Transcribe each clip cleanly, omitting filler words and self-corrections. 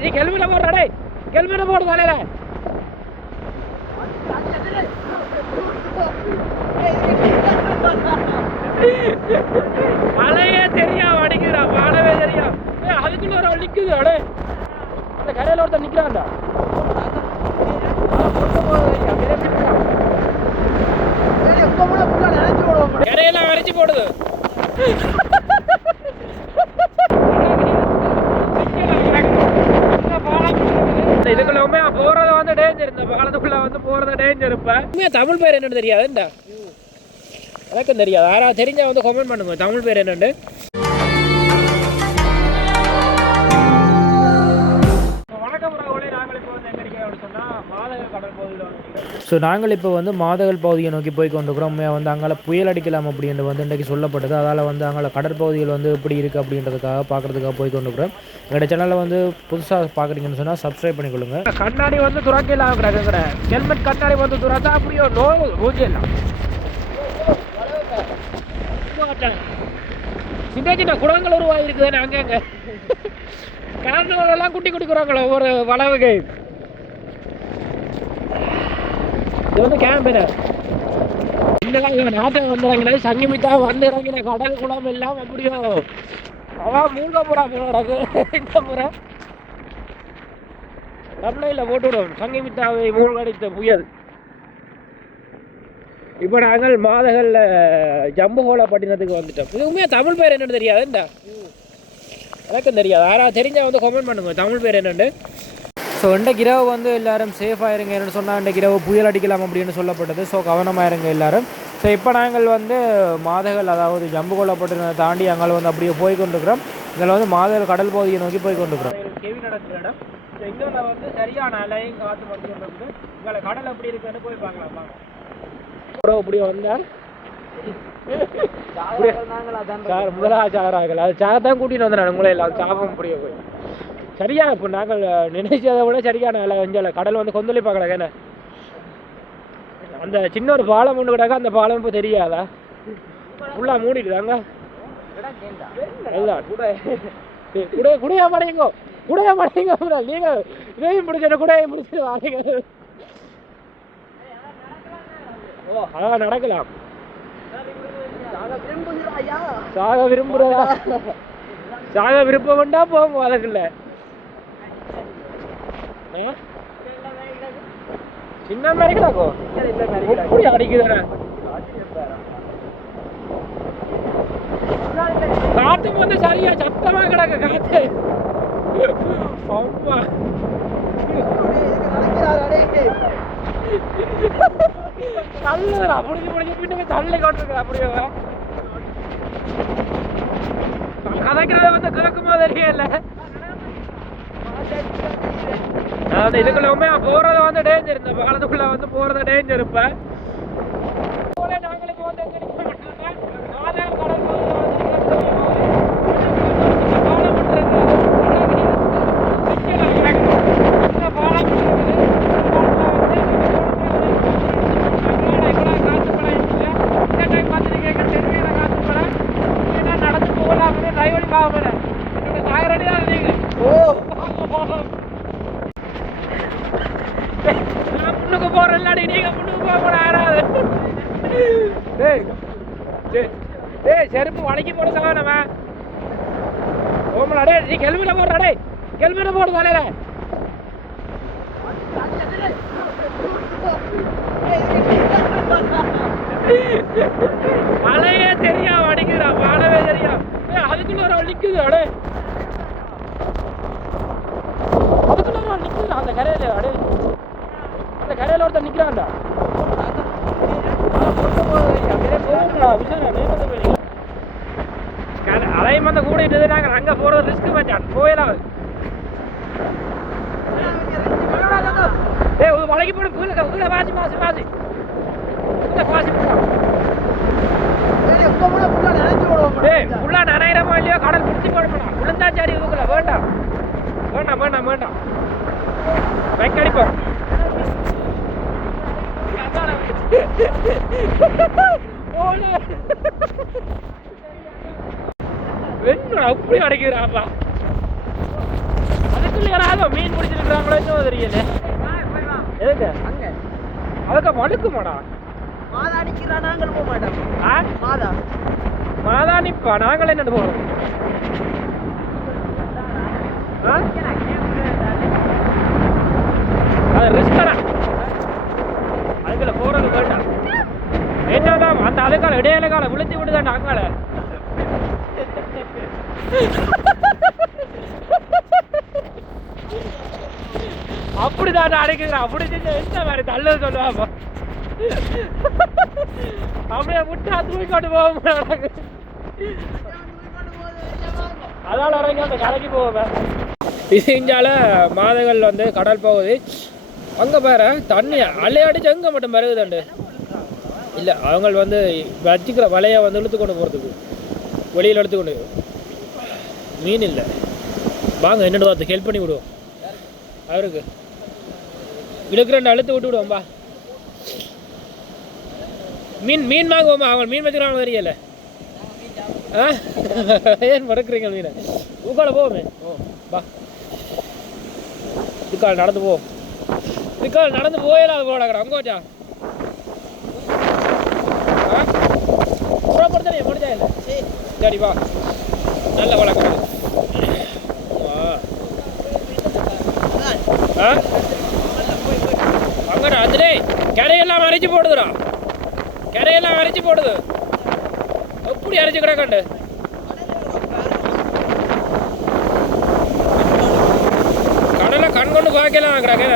நீ helmet போடுறாடே, helmet போடு தலையில. அலையே தெரியா அடிக்கிறா, பாடவே தெரியா. அதுக்குள்ள ஒரு நிக்குது அடே, அந்த கரையில ஒருத்தர் நிக்கிறான்டா. கரையெல்லாம் அரைச்சி போடுது. இதுக்குள்ள போறது வந்து டேஞ்சர், இந்த பாலத்துக்குள்ள வந்து போறது டேஞ்சர். இப்ப தமிழ் பேர் என்னன்னு தெரியாதுண்டா, எனக்கும் தெரியாது. யாராவது தெரிஞ்சா வந்து கமெண்ட் பண்ணுங்க தமிழ் பேர் என்னன்னு. ஸோ நாங்கள் இப்போ வந்து மாதகள் பகுதியை நோக்கி போய் கொண்டிருக்கிறோம். வந்து அங்கே புயல் அடிக்கலாம் அப்படின்றது வந்து இன்றைக்கு சொல்லப்பட்டது. அதால் வந்து அங்கே கடற்பகுதிகள் வந்து எப்படி இருக்குது அப்படின்றதுக்காக பார்க்குறதுக்காக போய் கொண்டிருக்கிறோம். எங்களோட சேனலில் வந்து புதுசாக பார்க்குறீங்கன்னு சொன்னால் சப்ஸ்கிரைப் பண்ணிக்கொள்ளுங்க. கண்ணாடி வந்து துறக்கலாம் கிடக்குற, ஹெல்மெட் கண்ணாடி வந்து துறந்தா அப்படியோ நோவு பூஜ்ஜியம் சின்ன சின்ன குளங்கள் உருவாகிருக்குதானே அங்கங்கே. காரணங்களெல்லாம் குட்டி குட்டி குளங்கள் ஒவ்வொரு வளவுகை. இது வந்து கேம்பு இன்னெல்லாம் இவன் நாட்டை வந்து இறங்கினா சங்கிமித்தா வந்து இறங்கின கடல் குளம் எல்லாம் அப்படியோ அவன் மூழ்க போறா போறாங்க. இந்த முறை தமிழில் போட்டு விடுவோம் சங்கிமித்தாவை மூழ்கடித்த புயல். இப்போ நாங்கள் மாதகளில் ஜம்புகோலப்பட்டினத்துக்கு வந்துட்டோம். இதுவுமே தமிழ் பேர் என்னன்னு தெரியாதுண்டா, எனக்கும் தெரியாது. யாராவது தெரிஞ்சால் வந்து கமெண்ட் பண்ணுங்க தமிழ் பேர் என்னன்னு. ஸோ இன்றைக்கு இரவு வந்து எல்லோரும் சேஃபாக இருங்க. என்னென்னு சொன்னால் இன்றைக்கு இரவு புயல் அடிக்கலாம் அப்படின்னு சொல்லப்பட்டது. ஸோ கவனமாக இருங்க எல்லோரும். ஸோ இப்போ நாங்கள் வந்து மாதகள், அதாவது ஜம்புகோலப்பட்டினத்தை தாண்டி அங்கே வந்து அப்படியே போய் கொண்டிருக்கிறோம். இதில் வந்து மாதகள் கடல் பகுதியை நோக்கி போய் கொண்டிருக்கிறோம். கேள்வி நடக்கிற இடம் இங்கே வந்து சரியான அலையும் காற்று மட்டும் இருக்குது. இங்கே கடல் எப்படி இருக்குன்னு போய் பார்க்கலாம் வாங்க. அப்புறம் இப்படி வந்தால் முதலாச்சாரார்கள் அது சாகத்தான் கூட்டிகிட்டு வந்தேன் உங்களை எல்லாம் சாபம் இப்படியே போய் சரியா. இப்போ நாங்கள் நினைச்சதை விட சரியான அஞ்சல கடல் வந்து கொந்தளிப்பா கிடக்கேன்னு. அந்த சின்ன ஒரு பாலம் ஒன்று கிடக்க, அந்த பாலம் இப்போ தெரியாதா ஃபுல்லாக மூடிடுதாங்க. குடையா படையுங்கோ, குடையா படையுங்க. நீங்கள் இதையும் முடிச்ச குடையை முடிச்சு வாங்க. ஓ அதான் நடக்கலாம். சாக விரும்புறதா, சாக விருப்பம் வேண்டா போங்க. அதுக்குள்ள சின்ன மாதிரி கிடக்கும், எப்படி அடிக்குதுண்ணே காத்து வந்து சரியா சத்தமா கிடக்கு காத்து. தள்ளுறா முடிஞ்சு முடிஞ்சு பின்னுக்கு தள்ளி கொண்டிருக்க அப்படியே கதைக்கிறத வந்து கிழக்கு மாதிரியே இல்லை. அதாவது இதுக்குள்ள போறது வந்து டேஞ்சர், இந்த பாலத்துக்குள்ள வந்து போறது டேஞ்சர். இப்ப நாங்களுக்கு வந்து நடந்து போகலாம் டைவடி பாவம் சாகரடி தான் நீங்க. நான் முன்னுக்கு போறேன் இல்லாடி நீங்க முன்னுக்கு போக கூட ஆறாது. செருப்பு வளைக்கி போட சகானவா ஓமலாடே. நீ ஹெல்மெட் போடுறாடே, ஹெல்மெட் போடு தலையில. அலையே தெரியா அடிக்கிறா, பாடவே தெரியா. அதுக்குள்ள ஒரு நிக்குது அடே, அதுக்குள்ள ஒரு நிக்குது அந்த கரையில அடே, அந்த கரையில ஒருத்தர் நிக்கிறான்டா. அதையும் வந்து கூட்டிட்டு நாங்கள் அங்கே போறது ரிஸ்க் மச்சான், போயிடாது. வளைக்கி போடு கீழே வாசி மாசி வாசி வாசி ஃபுல்லா நனைகிறமோ இல்லையோ கடல் பிடிச்சி போடணும். விழுந்தா சரி இதுக்குள்ள வேண்டாம் வேண்டாம் வேண்டாம் வேண்டாம் வைக்கடிப்போம். என்ன அப்படி அடைக்கிறாப்பா. இதுக்குள்ள யாராவது மீன் பிடிச்சிருக்கிறாங்களோ தெரியல. எதுக்கு அங்க அதுக்கு மடுக்குமாடா மாதா அடிக்கிறா. நாங்கள் போக மாட்டோம். மாதா நிப்பா. நாங்கள் என்ன போகிறோம்? அது ரிஸ்கரா அதுக்குள்ள போறது வேண்டாம். என்னதான் அந்த அதுக்கால இடையில கால விழுத்தி விடுதாண்டா அங்கால. அப்படிதான் அடைக்குறான். அப்படி செஞ்ச என்ன மாதிரி தள்ள சொல்லுவாப்பா. அப்படியே விட்டா தூக்கிட்டு போக அதால இறங்கி அந்த கரைக்கு போவேன். இஞ்சால மாதங்கள் வந்து கடல் போகுது. அங்கே பாரு தண்ணி அலையாடிச்சு எங்கே மட்டும் மருகுதாண்டு இல்லை. அவங்க வந்து வச்சுக்கிற வலையை வந்து இழுத்து கொண்டு போகிறதுக்கு வெளியில் எடுத்துக்கொண்டு மீன் இல்லை. வாங்க என்னென்னு பார்த்து ஹெல்ப் பண்ணி விடுவோம். அவருக்கு இழுக்கிறேன் அழுத்து விட்டு விடுவோம்பா. மீன் வாங்குவோமா? அவங்க மீன் வச்சுக்கிறாங்க தெரியல. ஏன் மறக்குறீங்க மீனை? ஊக்கால போவோமே. பா இதுக்கால் நடந்து போ. இதுக்கால் நடந்து போயிடலாம். அது போடா அங்கே வச்சா புறப்படுத்தலையே முடிஞ்சா இல்லை. சரி வா. நல்ல வழக்கம். அங்கடா அதுலே கரையெல்லாம் அரைச்சி போடுதுடா. கரையெல்லாம் அரைச்சி போடுது. எப்படி அரைச்சி கிடக்காண்டு கடலை கண் கொண்டு பார்க்கலாம் ஆக்குறாங்க.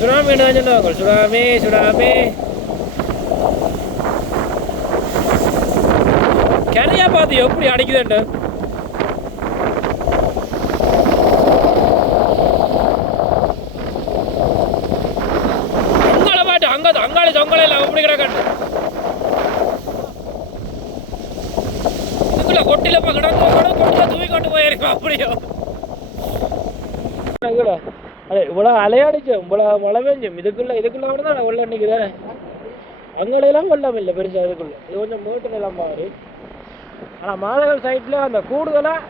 சுனாமி என்ன சொன்னாங்க? சுனாமி சுனாமி கரையா பார்த்து எப்படி அடிக்குதுண்டு. அங்கால பாட்டு அங்காளி தொங்கலை எல்லாம் எப்படி கிடக்கண்டு. இதுக்குள்ள கொட்டிலப்பா கிடந்து கொட்டில தூக்கி கொண்டு போயிருக்கோம். அப்படியோ அதே இவ்வளோ அலையாடிச்சோம். இவ்வளோ மழை பெஞ்சோம். இதுக்குள்ள விட தான் வெள்ளம் அன்னைக்கு தானே. அங்களையெல்லாம் வெள்ளம் இல்லை பெருசாக. இதுக்குள்ள இது கொஞ்சம் மேட்டு நிலம் மாறி. ஆனால் மாதகள் சைட்டில் அந்த கூடுதலாக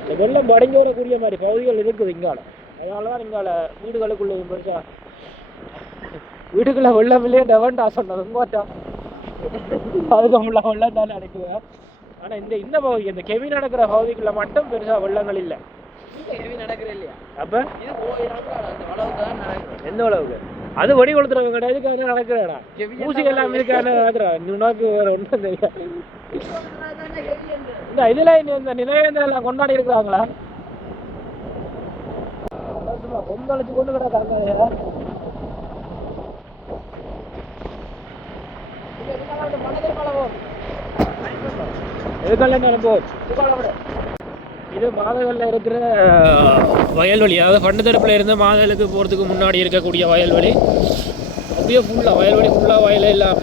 இந்த வெள்ளம் படைஞ்சு வரக்கூடிய மாதிரி பகுதிகள் இருக்குது இங்கால. அதனால தான் இங்கால வீடுகளுக்குள்ள பெருசா வீட்டுக்குள்ள வெள்ளம் இல்லையே டவன்டா சொன்னது இங்கோட்டா. அதுக்கு உள்ள வெள்ளம் தானே அடைக்குவேன். ஆனால் இந்த பகுதி இந்த கெவி நடக்கிற பகுதிக்குள்ள மட்டும் பெருசா வெள்ளங்கள் இல்லை. அப்ப எந்த அளவுக்கு அது வடி கொளுத்துறவங்க கிடையாது. நடக்கிறடா ஊசி எல்லாம் இருக்கான உனக்கு வேற ஒன்றும் தெரியாது. இந்த இதுல இந்த நினைவேந்தெல்லாம் கொண்டாடி இருக்கிறாங்களா? பொங்கலுக்கு கொண்டு கிடக்காங்க. எதுக்கெல்லாம் போ. இது மாதகளில் இருக்கிற வயல்வெளி. அதாவது பண்டு தரப்பில் இருந்து மாதகளுக்கு போகிறதுக்கு முன்னாடி இருக்கக்கூடிய வயல்வெளி. அப்படியே ஃபுல்லாக வயல்வெளி ஃபுல்லாக வயலெல்லாம்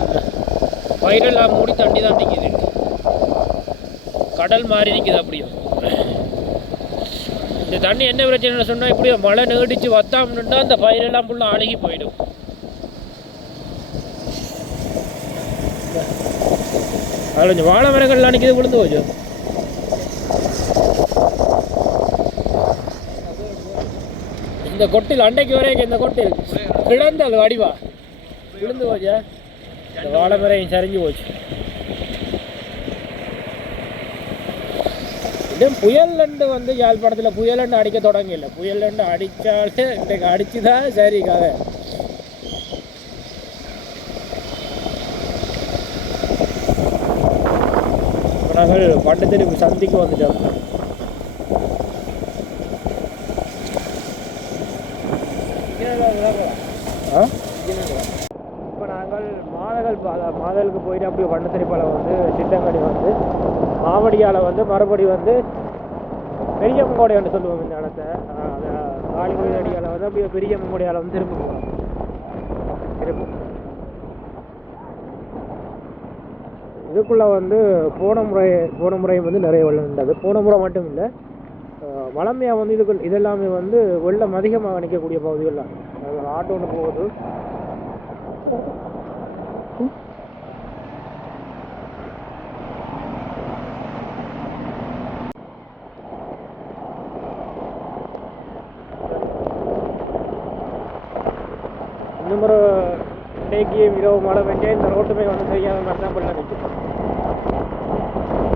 பயிரெல்லாம் மூடி தண்ணி தான் நிற்கிது. கடல் மாதிரி நிற்கிது. அப்படியும் இந்த தண்ணி என்ன பிரச்சனைன்னு சொன்னால் இப்படியோ மழை நீடிச்சு வத்தாம்னுட்டா அந்த பயிரெல்லாம் ஃபுல்லாக அழுகி போயிடும். அதில் கொஞ்சம் வாழை மரங்கள்லாம் நிற்கிது விழுந்து போச்சு. இந்த கொட்டில் அண்டைக்கு வரைக்கும் இந்த கொட்டில் கிடந்து அது வடிவா விழுந்து போச்சு. இந்த வாழை மரம் சரிஞ்சு போச்சு. இன்னும் புயல் வந்து யாழ்ப்பாணத்தில் புயல் அடிக்க தொடங்கல. புயல் அடித்தாலே இன்றைக்கு அடிச்சுதான் சரி கதை. நாங்கள் பண்டத்திற்கு சந்திக்கு வந்துட்டோம். இப்போ நாங்கள் மாதலுக்கு போயிட்டு அப்படியே வண்ணத்திரிப்பாலை வந்து சிட்டங்கடி வந்து மாவடியால் வந்து மறுபடி வந்து பெரியம்மங்கோடை என்று சொல்லுவோம். இந்த இடத்த காளிகோயில் அடியால் வந்து அப்படியே பெரியம்மங்கோடையால் வந்து திரும்ப போகலாம். இதுக்குள்ளே வந்து போன முறை வந்து நிறைய வெள்ளம் இருந்தது. போன முறை மட்டும் இல்லை, வளமையாக வந்து இதெல்லாமே வந்து வெள்ளம் அதிகமாக நிற்கக்கூடிய பகுதிகள் தான். ஆட்டோ ஒன்று போகுது. இன்னும் ஒரு இன்றைக்கு இரவு மழை பெஞ்சா இந்த ரோட்டுமே வந்து தெரியாத மாதிரி தான் வெள்ளம் நிற்கும்.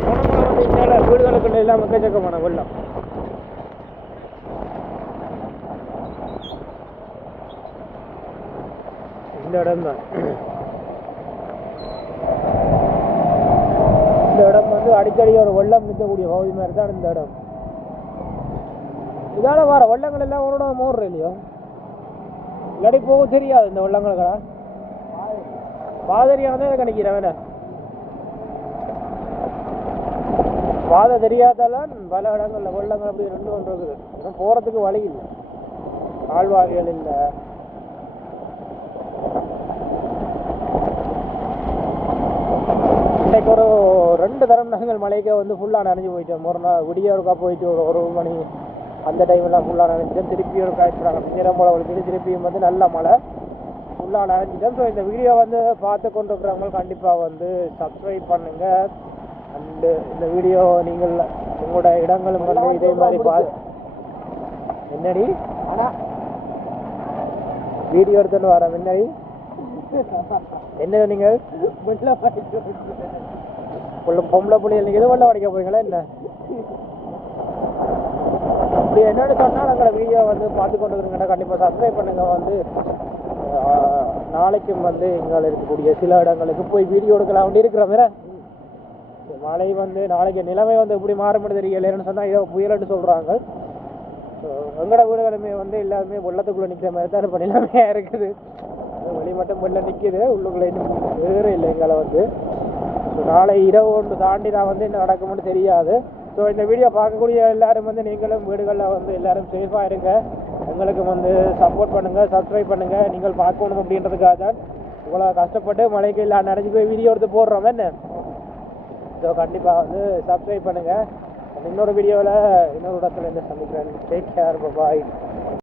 போன மழை வந்து இந்தியால வீடுகளுக்குள்ள எல்லாம் எக்கச்சக்கமான வெள்ளம். இந்த இடம் தான், இந்த இடம் வந்து அடிக்கடி ஒரு வெள்ளம் நிற்கக்கூடிய பகுதி மாதிரி தான் இந்த இடம். இதால வர வெள்ளங்கள் எல்லாம் அவரோட மோடுற இல்லையோ, இல்லாடி போக தெரியாது இந்த வெள்ளங்களுக்கடா. பாதரியானதே கணிக்கிறேன் வேணா, பாதை தெரியாதெல்லாம் பல இடங்கள்ல வெள்ளங்கள் அப்படி ரெண்டு ஒன்று இருக்குது. இன்னும் போறதுக்கு வழி இல்லை, கால்வாய்கள் இல்லை. இன்னைக்கு ஒரு 2 தரம் நாங்கள் மழைக்கு வந்து ஃபுல்லாக நனைஞ்சு போயிட்டோம். ஒரு நாள் விடிய ஒருக்கா போயிட்டு ஒரு மணி அந்த டைம்லாம் ஃபுல்லாக நனைஞ்சிட்டோம். திருப்பி ஒரு காய்ச்சிடாங்க நேரம் போல வலிச்சு திருப்பியும் வந்து நல்ல மழை ஃபுல்லாக நனைஞ்சிட்டோம். ஸோ இந்த வீடியோ வந்து பார்த்து கொண்டு இருக்கிறவங்க கண்டிப்பாக வந்து சப்ஸ்கிரைப் பண்ணுங்கள். அண்டு இந்த வீடியோ நீங்கள் உங்களோட இடங்களும் வந்து இதே மாதிரி என்னடி ஆனால் வீடியோ எடுத்துன்னு வரேன். என்னடி என்ன நீங்கள் பொம்பளை புள்ளிகள் நீங்கள் எது வெள்ளம் அடிக்க போறீங்களா என்ன? அப்படி என்னென்னு சொன்னால் எங்களை வீடியோ வந்து பார்த்து கொண்டு இருக்கிறீங்கன்னா கண்டிப்பாக சப்ஸ்கிரைப் பண்ணுங்க. வந்து நாளைக்கும் வந்து எங்களை இருக்கக்கூடிய சில இடங்களுக்கு போய் வீடியோ எடுக்கலாம் அப்படி இருக்கிற மாதிரி. மழை வந்து நாளைக்கு நிலைமை வந்து எப்படி மாறுபடுது தெரியலன்னு சொன்னால் ஏதோ புயல்னு சொல்கிறாங்க. ஸோ எங்களோட வீடுகளுமே வந்து எல்லாருமே வெள்ளத்துக்குள்ளே நிற்கிற மாதிரி தான் இப்போ நிலைமையாக இருக்குது. வெளி மட்டும் வெள்ளம் நிற்கிது, உள்ளுக்குள்ளே இன்னும் வேறு இல்லை எங்களை வந்து. ஸோ நாளை இரவு ஒன்று தாண்டி நான் வந்து என்ன நடக்கும்னு தெரியாது. ஸோ இந்த வீடியோ பார்க்கக்கூடிய எல்லாரும் வந்து நீங்களும் வீடுகளில் வந்து எல்லோரும் சேஃபாக இருங்க. எங்களுக்கு வந்து சப்போர்ட் பண்ணுங்கள், சப்ஸ்கிரைப் பண்ணுங்கள். நீங்கள் பார்க்கணும் அப்படின்றதுக்காக தான் இவ்வளோ கஷ்டப்பட்டு மழைக்கு எல்லாம் நினைச்சி போய் வீடியோ எடுத்து போடுறோம் என்ன. ஸோ கண்டிப்பாக வந்து சப்ஸ்கிரைப் பண்ணுங்கள். இன்னொரு வீடியோவில் இன்னொரு இடத்துல இருந்து சந்திக்கிறேன். டேக் கேர், பாய்.